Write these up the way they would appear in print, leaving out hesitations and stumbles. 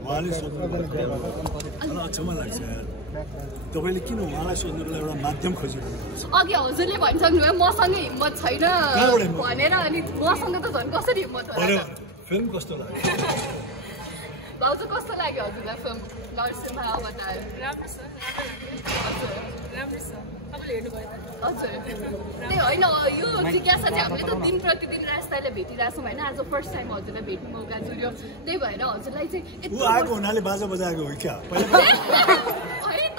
उहाँले सोध्नु अचम्म लाग्छ यार तपाईले किन उहाँलाई सोध्नुको लागि एउटा माध्यम खोजिरहनु अघि हजुरले भनिसक्नु भयो मसँग हिम्मत छैन भनेर अनि मसँग त झन् कसरी हिम्मत होला फिल्म कस्तो लाग्यो भाउजू कस्तो लाग्यो हजुरलाई फिल्म नरसिम्हा अवतार राम्रो छ तपाईँले हेर्नुभयो त हजुर त्यही होइन यो जिज्ञासा चाहिँ हामीले त दिन प्रतिदिन रास्तालाई भेटिरहेको छौँ होइन आज फर्स्ट टाइम हजुरलाई भेट्नु मौका जुर्यो त्यही भएर हजुरलाई चाहिँ ऊ आएको हुनाले बाजा बजाएको हो क्या है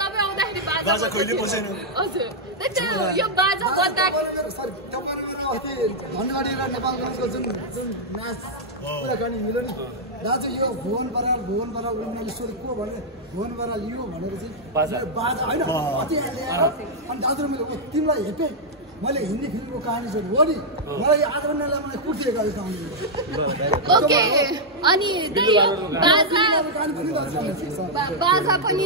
तपाईँ आउँदाखेरि बाजा कहिले बसेन हजुर त्यही यो बाजा बज्दाखेरि कुराकानी मिल्यो नि दाजु यो भुवन बराल उनीहरूले सोध्यो को भने भुवन बराल यो भनेर चाहिँ बाजा होइन कति अनि दाजु मैले तिमीलाई हेपेँ मैले हिन्दी फिल्मको कहानी चाहिँ हो नि मलाई यो आदरणीयलाई मलाई कुर्दिएको अलिक ओके अनि बाजा पनि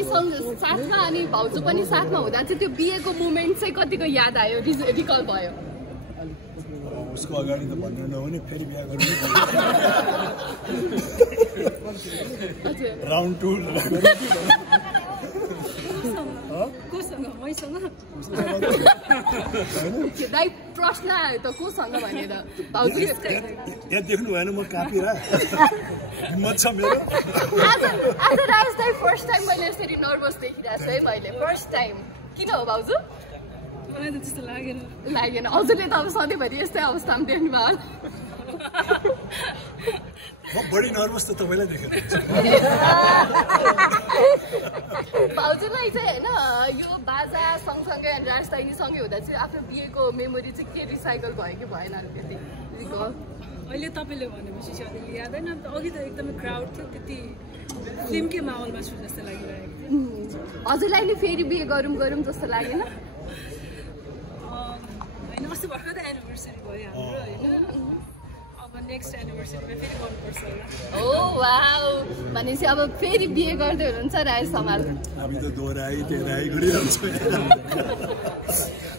साथमा अनि भाउजू पनि साथमा हुँदा चाहिँ त्यो बिहेको मुमेन्ट चाहिँ कतिको याद आयो रिकल भयो उसको अगाडि त भन्नु नहुने फेरि बिहा गर्नु राउन्ड 2 दाइ प्रश्न आयो त कोसँग भनेर भाउजू यहाँ देख्नु भएन म कापिरा हिम्मत छ मेरो आज राज दाइ फर्स्ट टाइम मैले यसरी नर्भस देखिरहेको छु है मैले फर्स्ट टाइम किन हो भाउजू मलाई त त्यस्तो लागेन हजुरले त अब सधैँभरि यस्तै अवस्थामा देख्नु भयो म बढी नर्भस त तपाईँलाई देखेँ भाउजूलाई चाहिँ होइन यो बाजा सँगसँगै अनि राजधानीसँगै हुँदा चाहिँ आफ्नो बिहेको मेमोरी चाहिँ के रिसाइकल भयो कि भएन अलिकति अहिले तपाईँले भनेपछि चाहिँ अलिअलि याद होइन अघि त एकदमै क्राउड थियो त्यति फिल्मकै माहौलमा छु जस्तो लागिरहेको थियो हजुरलाई नि फेरि बिहे गरौँ जस्तो लागेन होइन अस्ति भर्खर त एनिभर्सरी भयो हाम्रो होइन अब नेक्स्ट एनिभर्सरीमा फेरि गर्नुपर्छ होला ओ वाउ भनेपछि अब फेरि बिहे गर्दै हुनुहुन्छ राज समाल हामी त दोहोऱ्याइ तेह्राइ गरिरहन्छ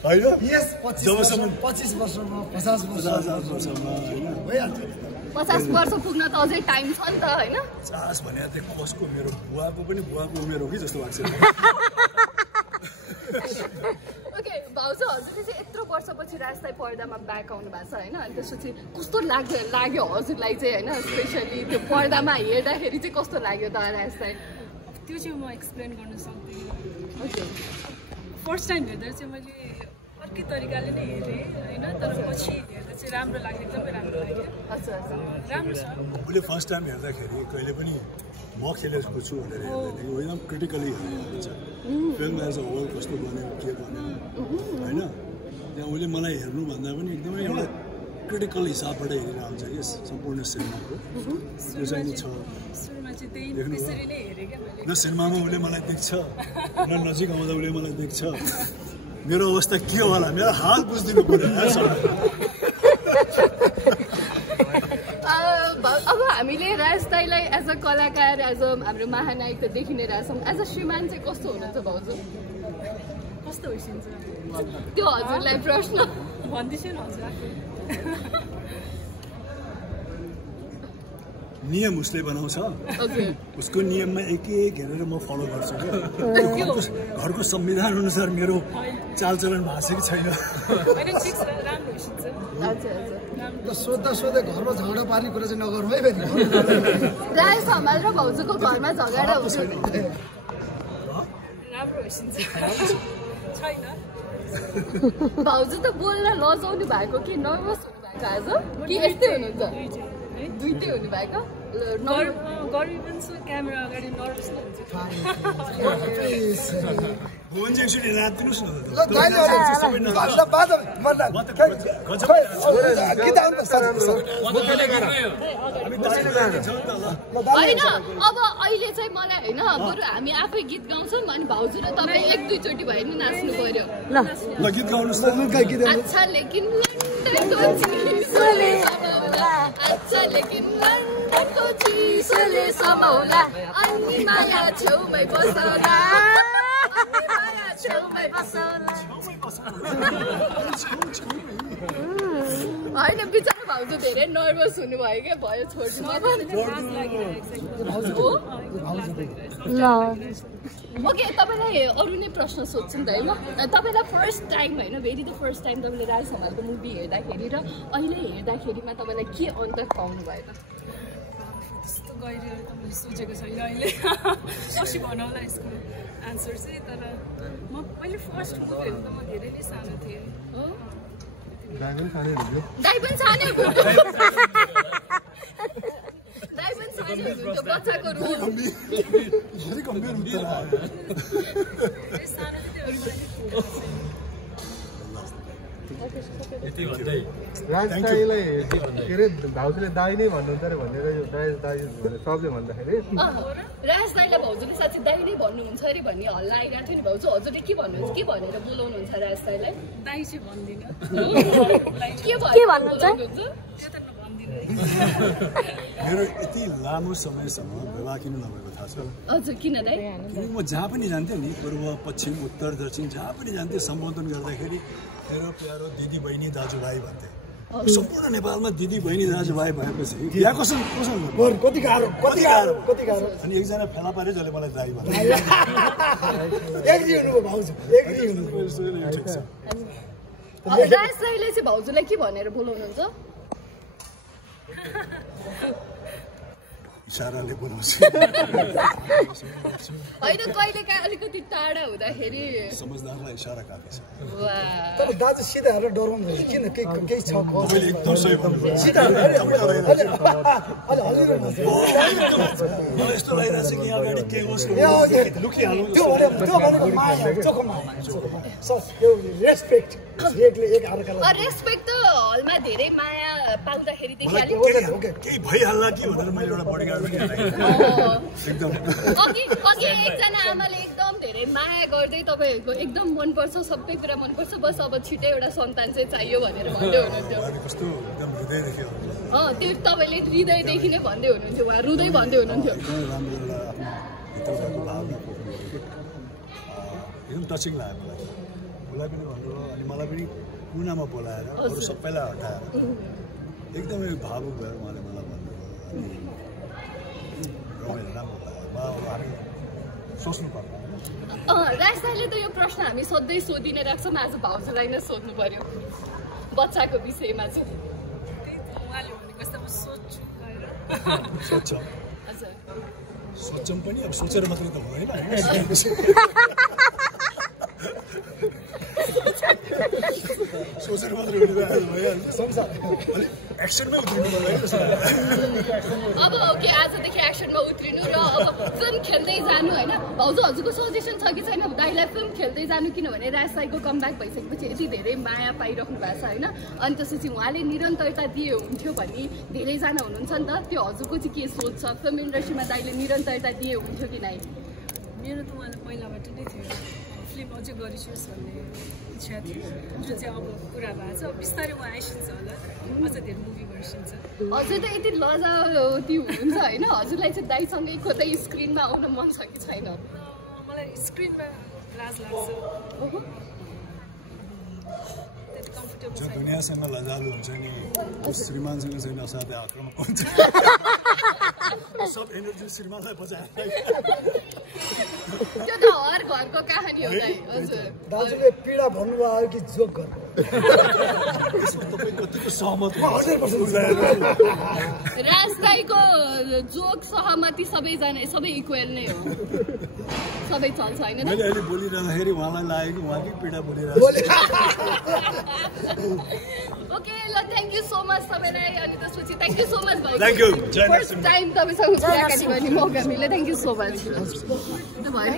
होइन जबसम्म 25 वर्षमा 50 वर्षमा होइन भइहाल्छ 50 वर्ष पुग्न त अझै टाइम छ नि त होइन 50 भने त कसको मेरो बुवाको उमेर हो कि जस्तो लाग्छ ओके भाउजू हजुरले चाहिँ यत्रो वर्षपछि राजलाई पर्दामा ब्याक आउनु भएको छ होइन अनि त्यसपछि कस्तो लाग्यो हजुरलाई चाहिँ होइन स्पेसली त्यो पर्दामा हेर्दाखेरि चाहिँ कस्तो लाग्यो त राजलाई त्यो चाहिँ म एक्सप्लेन गर्न सक्दिनँ ओके फर्स्ट टाइम हेर्दा चाहिँ मैले अर्कै तरिकाले नै हेरेँ होइन तर पछि हेर्दा चाहिँ राम्रो लाग्यो एकदमै राम्रो लाग्यो राम्रो छ उसले फर्स्ट टाइम हेर्दाखेरि कहिले पनि म खेलेको छु भनेर हेर्दाखेरि एकदम क्रिटिकली हेर्नुहुन्छ फिल्म एज अ होल कस्तो बन्यो के बन्यो होइन त्यहाँ उसले मलाई हेर्नुभन्दा पनि एकदमै एउटा क्रिटिकल हिसाबबाट हेरेर आउँछ यस सम्पूर्ण सिनेमाको त्यो चाहिँ छ न सिनेमामा उसले मलाई देख्छ न नजिक आउँदा उसले मलाई देख्छ मेरो अवस्था के होला मेरो हाल बुझिदिनु पर्यो अब हामीले राज दाइलाई एज अ कलाकार एज अ हाम्रो महानायक त देखि नै रहेछौँ एज अ श्रीमान चाहिँ कस्तो हुनुहुन्छ भाउजू कस्तो होइसिन्छ त्यो हजुरलाई प्रश्न भन्दैछु नि हजुर नियम उसले बनाउँछ उसको नियममा एक हेरेर म फलो गर्छु क्या घरको संविधान अनुसार मेरो चालचलन भएको छ कि छैन सोध्दा घरमा झगडा पार्ने कुरा चाहिँ नगरौँ है फेरि राज समाल र भाउजूको घरमा झगडा हुन्छ राम्रो होइसिन्छ छैन भाउजू त बोल्न लजाउनु भएको कि नर्भस हुनु भएको आज कि यस्तै हुनुहुन्छ दुईटै हुनु भएको गर्मी पनि छ क्यामेरा अगाडि नर्भस भुवनजी एकचोटि राखिदिनुहोस् होइन अब अहिले चाहिँ मलाई होइन बरु हामी आफै गीत गाउँछौँ अनि भाउजू र तपाईँ एक दुईचोटि भए नि नाच्नु पर्यो ल गीत गाउनुहोस् अच्छा लेकिन अच्छा लेकिन लन्डनको चिसोले समाउला अनि माया छेउमै बसौला छेउमै बसौला होइन बिचरा भाउजू धेरै नर्भस हुनुभयो क्या भयो छोड्नु ओके तपाईँलाई अरू नै प्रश्न सोध्छु नि त है ल तपाईँलाई फर्स्ट टाइम होइन भेरी द फर्स्ट टाइम तपाईँले राज हमालको मुभी हेर्दाखेरि र अहिले हेर्दाखेरिमा तपाईँलाई के अन्तर पाउनु भयो त त्यस्तो गहिरो त मैले सोचेको छैन अहिले कसरी भनौँला यसको आन्सर चाहिँ तर म मैले फर्स्ट मुभी हेर्नु त म धेरै नै सानो थिएँ हो दाइ पनि सानै हुन्थ्यो बच्चाको रोल राज दाईलाई के अरे भाउजूले दाई नै भन्नुहुन्छ अरे भनेर राज दाई भनेर सबले भन्दाखेरि राज दाईलाई भाउजूले साँच्चै दाई नै भन्नुहुन्छ अरे भन्ने हल्ला आइरहेको थियो नि भाउजू हजुरले के भन्नुहुन्छ के भनेर बोलाउनुहुन्छ राज दाईलाई दाई चाहिँ भन्दिनँ के भन्नुहुन्छ मेरो यति लामो समयसम्म विवाह किन नभएको थाहा छ हजुर किन दाइ किनकि म जहाँ पनि जान्थेँ नि पूर्व पश्चिम उत्तर दक्षिण जहाँ पनि जान्थेँ सम्बोधन गर्दाखेरि मेरो प्यारो दिदी बहिनी दाजुभाइ भन्थे सम्पूर्ण नेपालमा दिदी बहिनी दाजुभाइ भएपछि बिहा कसरी कति गाह्रो अनि एकजना फेला पारे जसले मलाई दाइ भन्यो राज दाइले चाहिँ भाउजूलाई के भनेर बोलाउनुहुन्छ इशाराले बोलाउँछु होइन कहिलेकाहीँ अलिकति टाढा हुँदाखेरि समझदारलाई इशारा काट्छ तर दाजु सिधा हेरेर डराउनु किन केही छ तपाईँले एकदम सही भन्नुभयो सिधा मलाई यस्तो लागिरहेछ कि यहाँ अगाडि के होस् लुकिहाल्नु त्यो भनेको माया चोखो माया रेस्पेक्ट रेस्पेक्ट त हलमा धेरै माया पाउँदाखेरि केही भइहाल्ला कि भनेर मैले एउटा बडीगार्ड पनि एकदम अघि एकजना आमाले एकदम धेरै माया गर्दै तपाईँहरूको एकदम मनपर्छ सबै कुरा मनपर्छ बस अब छिटै एउटा सन्तान चाहिँ चाहियो भनेर भन्दै हुनुहुन्थ्यो कस्तो एकदम हृदयदेखि त्यो तपाईँले हृदयदेखि नै भन्दै हुनुहुन्थ्यो उहाँ रुँदै भन्दै हुनुहुन्थ्यो एकदम टचिङ लाग्यो मलाई पनि भन्नुभयो अनि मलाई पनि कुनामा बोलाएर अरू सबैलाई हटाएर एकदमै भावुक भएर उहाँले मलाई भन्नुभयो अनि रमाइलो राम्रो लाग्यो हामी सोच्नु पर्छ राज दाइले त यो प्रश्न हामी सधैँ सोधि नै राख्छौँ आज भाउजूलाई नै सोध्नु पर्यो बच्चाको विषयमा चाहिँ सोच्छौँ पनि अब सोचेर मात्रै त हुँदैन सोचेर मात्रै भइहाल्छ एक्सनमा उत्रिनु अब ओके आजदेखि एक्सनमा उत्रिनु र अब फिल्म खेल्दै जानु होइन भाउजू हजुरको सजेसन छ कि छैन दाइलाई फिल्म खेल्दै जानु किनभने राज दाइको कमब्याक भइसकेपछि यति धेरै माया पाइराख्नु भएको छ होइन अनि त्यसपछि उहाँले निरन्तरता दिए हुन्थ्यो भन्ने धेरैजना हुनुहुन्छ नि त त्यो हजुरको चाहिँ के सोच छ फिल्म इन्डस्ट्रीमा दाइले निरन्तरता दिए हुन्थ्यो कि नै मेरो त उहाँलाई पहिलाबाट नै थियो फिल्म अझै गरिसोस् भन्ने इच्छा थियो जुन चाहिँ अब पुरा भएको छ बिस्तारै उहाँ आइसिन्छ होला अझ धेरै मुभी गरिसिन्छ हजुर त यति लजावती हुनुहुन्छ होइन हजुरलाई चाहिँ दाइसँगै कतै स्क्रिनमा आउन मन छ कि छैन मलाई स्क्रिनमा लाज लाग्छ जो दुनियाँसँग लजालु हुन्छ नि श्रीमानसँग चाहिँ असाध्यै आक्रमक हुन्छ सब एनर्जी श्रीमानलाई बचाएर त्यो त हर घरको कहानी हो हजुर दाजुले पीडा भन्नुभयो कि जोक गर्नु तपाईँ कतिको सहमत राज दाइको जोक सहमति सबैजना सबै इक्वल नै हो सबै चल्छ होइन मैले अहिले बोलिरहँदाखेरि उहाँलाई लाग्यो कि उहाँकै पीडा बोलिरहेको ओके ल थ्याङ्क यू सो मच तपाईँलाई अनि त्यसपछि थ्याङ्क यू सो मच भाइ थ्याङ्क यू फर्स्ट टाइम तपाईँसँग कुराकानी गर्ने मौका मिल्यो थ्याङ्क यू सो मच भयो